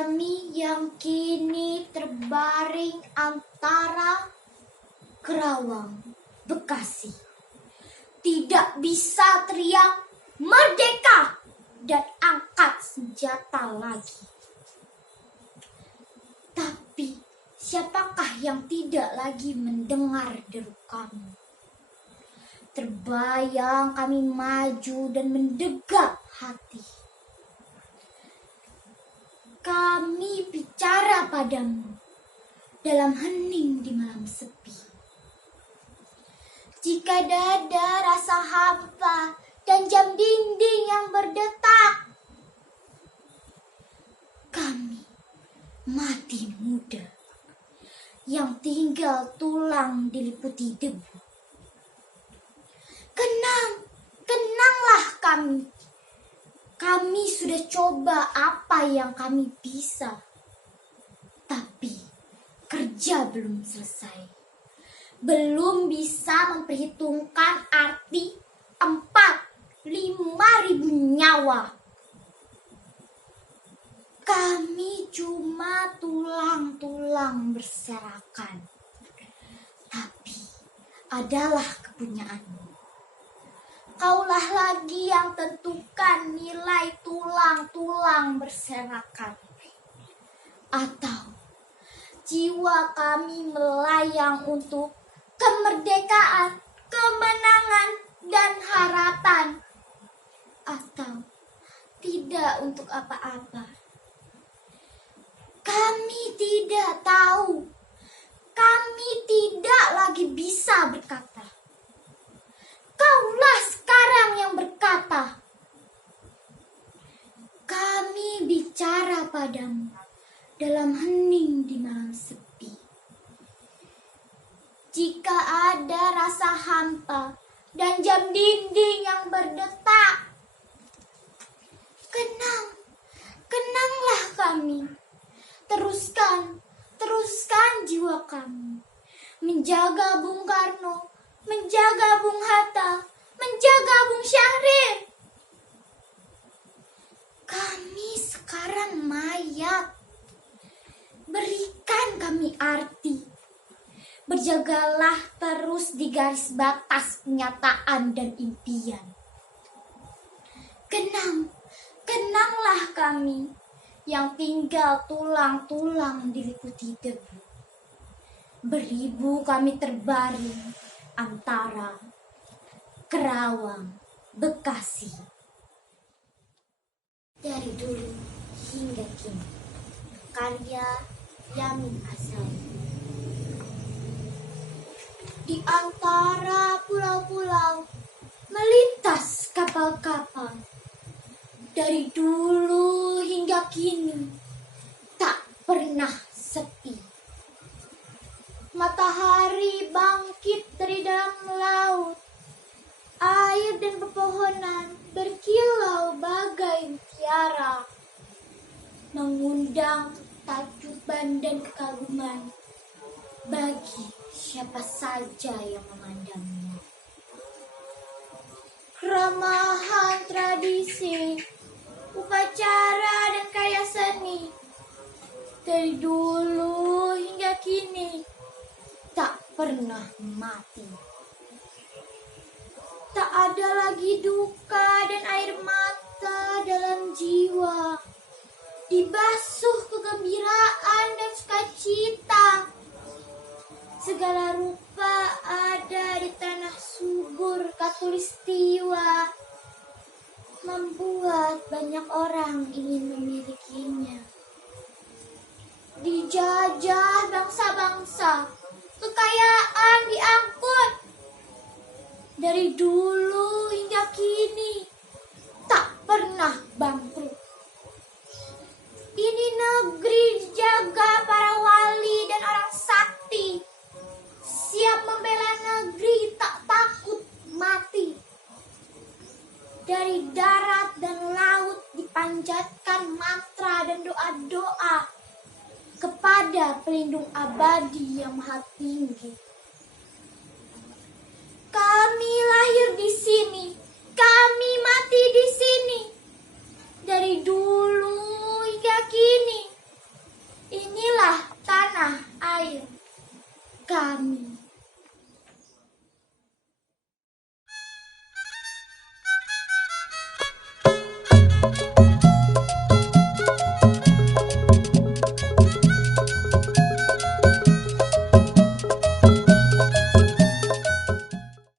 Kami yang kini terbaring antara Kerawang, Bekasi, tidak bisa teriak merdeka dan angkat senjata lagi. Tapi siapakah yang tidak lagi mendengar deru kami? Terbayang kami maju dan mendegap hati. Kami bicara padamu dalam hening di malam sepi. Jika dada rasa hampa dan jam dinding yang berdetak, kami mati muda yang tinggal tulang diliputi debu. Kenanglah kami. Kami sudah coba apa yang kami bisa, tapi kerja belum selesai. Belum bisa memperhitungkan arti 4-5 ribu nyawa. Kami cuma tulang-tulang berserakan, tapi adalah kepunyaanmu. Kaulah lagi yang tentukan nilai tulang-tulang berserakan. Atau jiwa kami melayang untuk kemerdekaan, kemenangan, dan harapan. Atau tidak untuk apa-apa. Kami tidak tahu. Kami tidak lagi bisa berkata. Kaulah sekarang yang berkata. Kami bicara padamu dalam hening di malam sepi. Jika ada rasa hampa dan jam dinding yang berdetak, kenanglah kami. Teruskan jiwa kami. Menjaga Bung Karno, menjaga Bung Hatta, menjaga Bung Syahrir. Kami sekarang mayat. Berikan kami arti. Berjagalah terus di garis batas kenyataan dan impian. Kenanglah kami yang tinggal tulang-tulang diliputi debu. Beribu kami terbaring antara Kerawang, Bekasi. Dari dulu hingga kini. Karya Yamin Asari. Di antara pulau-pulau melintas kapal-kapal. Dari dulu hingga kini tak pernah sepi. Matahari bangkit dari dalam laut. Air dan pepohonan berkilau bagai mutiara, mengundang takjuban dan kekaguman bagi siapa saja yang memandangnya. Keramahan tradisi, upacara dan karya seni dari dulu hingga kini tak pernah mati. Tak ada lagi duka dan air mata dalam jiwa. Dibasuh kegembiraan dan sukacita. Segala rupa ada di tanah subur Katulistiwa. Membuat banyak orang ingin memilikinya. Dijajah bangsa-bangsa, kekayaan diangkut. Dari dulu hingga kini tak pernah bangkrut. Ini negeri dijaga para wali dan orang sakti. Siap membela negeri, tak takut mati. Dari darat dan laut dipanjatkan mantra dan doa-doa kepada pelindung abadi yang maha tinggi. Kami lahir di sini, kami mati di